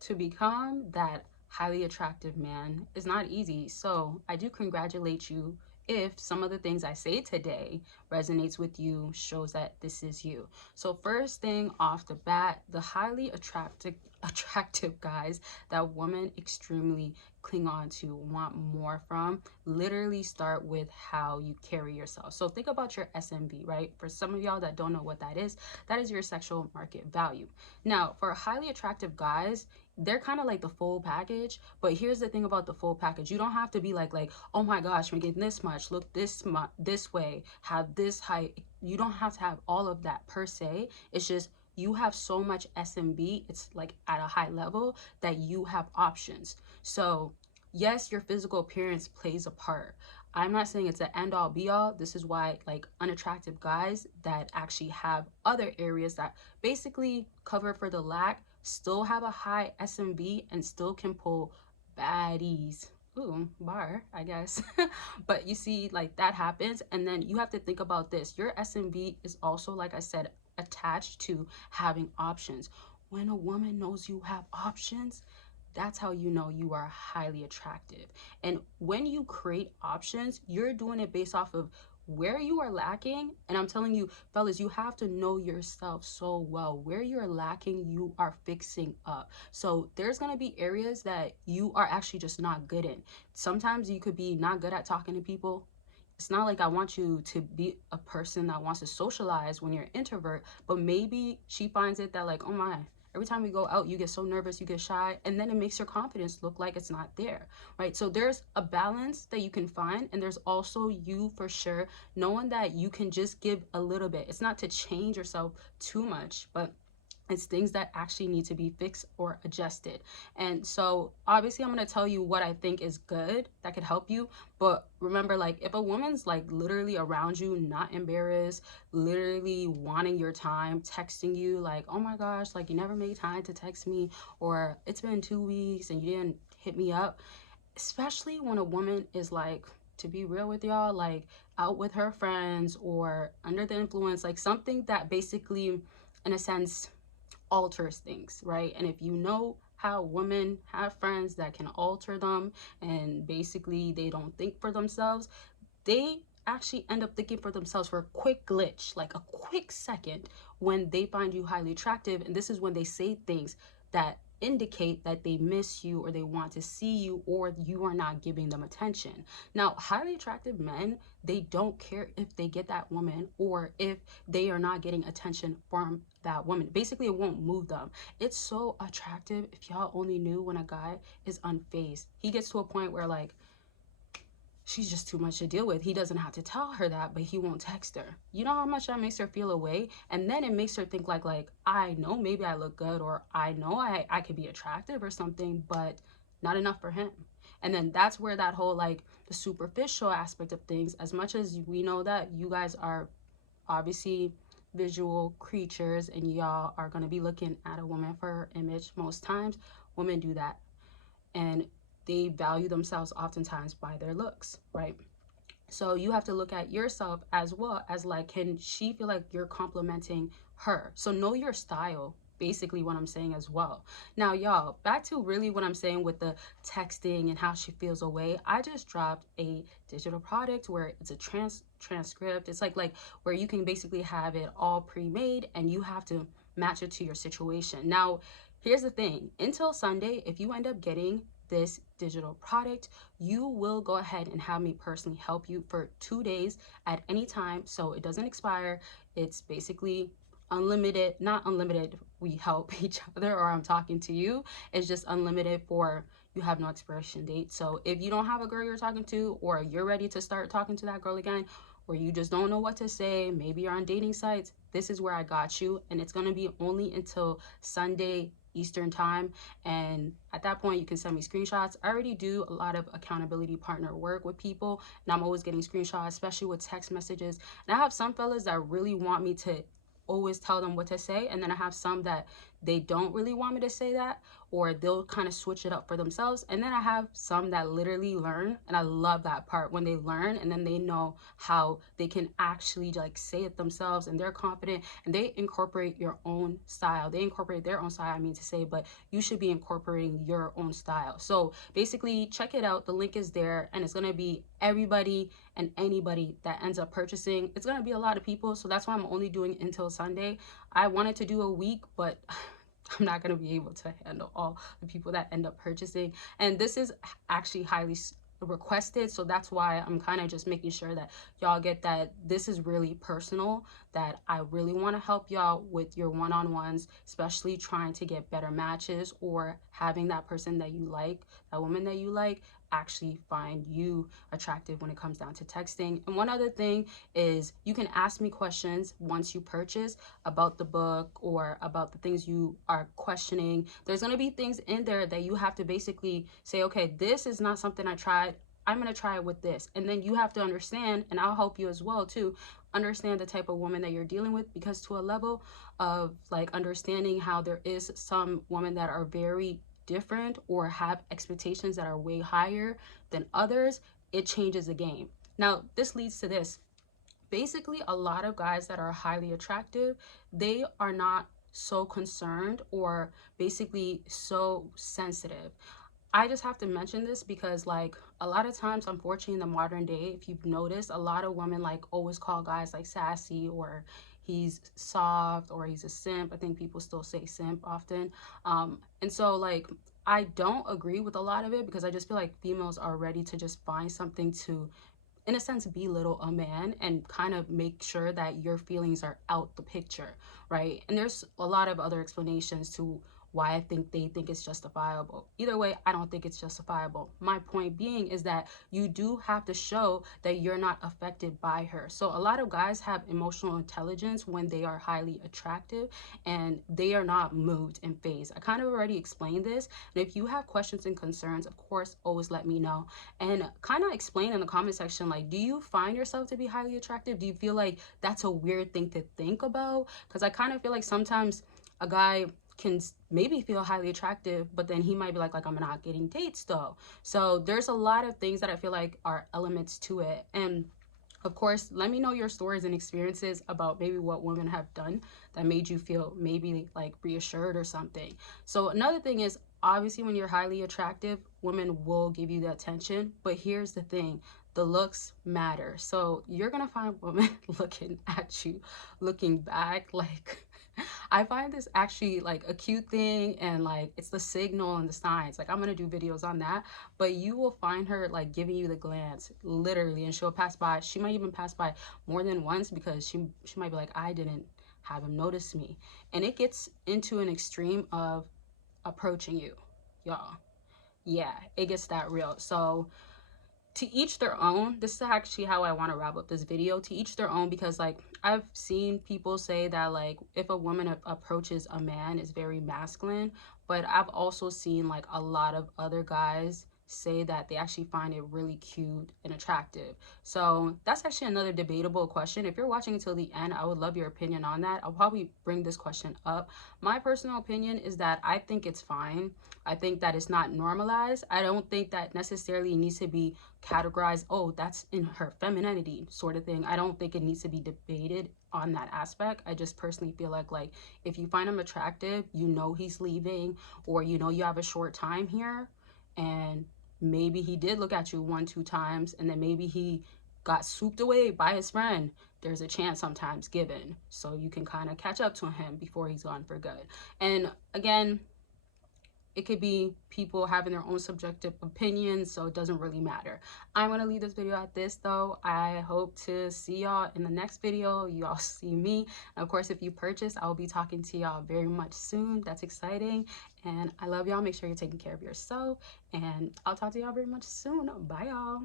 to become that highly attractive man is not easy. So I do congratulate you if some of the things I say today resonates with you, shows that this is you. So first thing off the bat, the highly attractive guys that women extremely cling on to, want more from, literally start with how you carry yourself. So think about your SMV, right? For some of y'all that don't know what that is your sexual market value. Now, for highly attractive guys, they're kind of like the full package. But here's the thing about the full package: you don't have to be like, oh my gosh, making this much, look this way, have this height. You don't have to have all of that per se. It's just you have so much SMB, it's like at a high level that you have options. So yes, your physical appearance plays a part. I'm not saying it's an end all be all. This is why like unattractive guys that actually have other areas that basically cover for the lack still have a high SMV and still can pull baddies. Ooh, bar, I guess. But you see, like that happens. And then you have to think about this. Your SMV is also, like I said, attached to having options. When a woman knows you have options, that's how you know you are highly attractive. And when you create options, you're doing it based off of where you are lacking. And I'm telling you, fellas, you have to know yourself so well. Where you're lacking, you are fixing up. So there's going to be areas that you are actually just not good in. Sometimes you could be not good at talking to people. It's not like I want you to be a person that wants to socialize when you're an introvert, but maybe she finds it that like, oh my, every time we go out, you get so nervous, you get shy, and then it makes your confidence look like it's not there, right? So there's a balance that you can find, and there's also you for sure knowing that you can just give a little bit. It's not to change yourself too much, but it's things that actually need to be fixed or adjusted. And so obviously I'm going to tell you what I think is good that could help you. But remember, like if a woman's like literally around you, not embarrassed, literally wanting your time, texting you like, oh my gosh, like you never made time to text me, or it's been 2 weeks and you didn't hit me up, especially when a woman is like, to be real with y'all, like out with her friends or under the influence, like something that basically in a sense alters things, right? And if you know how women have friends that can alter them and basically they don't think for themselves, they actually end up thinking for themselves for a quick glitch, like a quick second, when they find you highly attractive. And this is when they say things that indicate that they miss you or they want to see you or you are not giving them attention. Now, highly attractive men, they don't care if they get that woman or if they are not getting attention from that woman. Basically, it won't move them. It's so attractive. If y'all only knew when a guy is unfazed, he gets to a point where like, she's just too much to deal with. He doesn't have to tell her that, but he won't text her. You know how much that makes her feel away? And then it makes her think like I know maybe I look good, or I know I could be attractive or something, but not enough for him. And then that's where that whole like the superficial aspect of things, as much as we know that you guys are obviously visual creatures and y'all are going to be looking at a woman for her image most times, women do that. And they value themselves oftentimes by their looks, right? So you have to look at yourself as well as like, can she feel like you're complimenting her? So know your style, basically what I'm saying as well. Now, y'all, back to really what I'm saying with the texting and how she feels away. I just dropped a digital product where it's a transcript. It's like where you can basically have it all pre-made and you have to match it to your situation. Now, here's the thing. Until Sunday, if you end up getting this digital product, you will go ahead and have me personally help you for 2 days at any time, so it doesn't expire. It's basically unlimited, not unlimited, we help each other, or I'm talking to you. It's just unlimited for you have no expiration date. So if you don't have a girl you're talking to, or you're ready to start talking to that girl again, or you just don't know what to say, maybe you're on dating sites, this is where I got you. And it's going to be only until Sunday Eastern time, and at that point you can send me screenshots. I already do a lot of accountability partner work with people, and I'm always getting screenshots, especially with text messages. And I have some fellas that really want me to always tell them what to say, and then I have some that they don't really want me to say that, or they'll kind of switch it up for themselves. And then I have some that literally learn, and I love that part when they learn and then they know how they can actually like say it themselves, and they're confident and they incorporate your own style. They incorporate their own style, I mean to say, but you should be incorporating your own style. So basically check it out. The link is there, and it's going to be everybody and anybody that ends up purchasing. It's going to be a lot of people, so that's why I'm only doing until Sunday. I wanted to do a week, but I'm not going to be able to handle all the people that end up purchasing. And this is actually highly requested, so that's why I'm kind of just making sure that y'all get that this is really personal, that I really want to help y'all with your one-on-ones, especially trying to get better matches or having that person that you like, that woman that you like, actually find you attractive when it comes down to texting. And one other thing is you can ask me questions once you purchase about the book or about the things you are questioning. There's going to be things in there that you have to basically say, okay, this is not something I tried. I'm going to try it with this. And then you have to understand, and I'll help you as well too, understand the type of woman that you're dealing with, because to a level of like understanding how there is some women that are very different or have expectations that are way higher than others, it changes the game. Now, this leads to this. Basically, a lot of guys that are highly attractive, they are not so concerned or basically so sensitive. I just have to mention this because like a lot of times, unfortunately, in the modern day, if you've noticed, a lot of women like always call guys like sassy, or he's soft, or he's a simp. I think people still say simp often. And so like I don't agree with a lot of it, because I just feel like females are ready to just find something to, in a sense, belittle a man and kind of make sure that your feelings are out the picture, right? And there's a lot of other explanations to why I think they think it's justifiable. Either way, I don't think it's justifiable. My point being is that you do have to show that you're not affected by her. So a lot of guys have emotional intelligence when they are highly attractive, and they are not moved and phased. I kind of already explained this. And if you have questions and concerns, of course, always let me know. And kind of explain in the comment section, like, do you find yourself to be highly attractive? Do you feel like that's a weird thing to think about? Because I kind of feel like sometimes a guy can maybe feel highly attractive, but then he might be like I'm not getting dates though. So there's a lot of things that I feel like are elements to it. And of course, let me know your stories and experiences about maybe what women have done that made you feel maybe like reassured or something. So another thing is, obviously when you're highly attractive, women will give you the attention, but here's the thing, the looks matter. So you're gonna find women looking at you, looking back, like I find this actually like a cute thing, and like it's the signal and the signs. Like I'm gonna do videos on that, but you will find her like giving you the glance, literally, and she'll pass by. She might even pass by more than once, because she might be like, I didn't have him notice me. And it gets into an extreme of approaching you, y'all. Yeah, it gets that real. So to each their own. This is actually how I want to wrap up this video. To each their own, because like I've seen people say that like if a woman approaches a man, is very masculine, but I've also seen like a lot of other guys say that they actually find it really cute and attractive. So that's actually another debatable question. If you're watching until the end, I would love your opinion on that. I'll probably bring this question up. My personal opinion is that I think it's fine. I think that it's not normalized. I don't think that necessarily needs to be categorized, oh, that's in her femininity sort of thing. I don't think it needs to be debated on that aspect. I just personally feel like if you find him attractive, you know he's leaving, or you know you have a short time here, and maybe he did look at you 1-2 times, and then maybe he got swooped away by his friend. There's a chance sometimes given, so you can kind of catch up to him before he's gone for good. And again, it could be people having their own subjective opinions, so it doesn't really matter. I'm going to leave this video at this though. I hope to see y'all in the next video. You all see me. And of course, if you purchase, I'll be talking to y'all very much soon. That's exciting. And I love y'all. Make sure you're taking care of yourself. And I'll talk to y'all very much soon. Bye, y'all.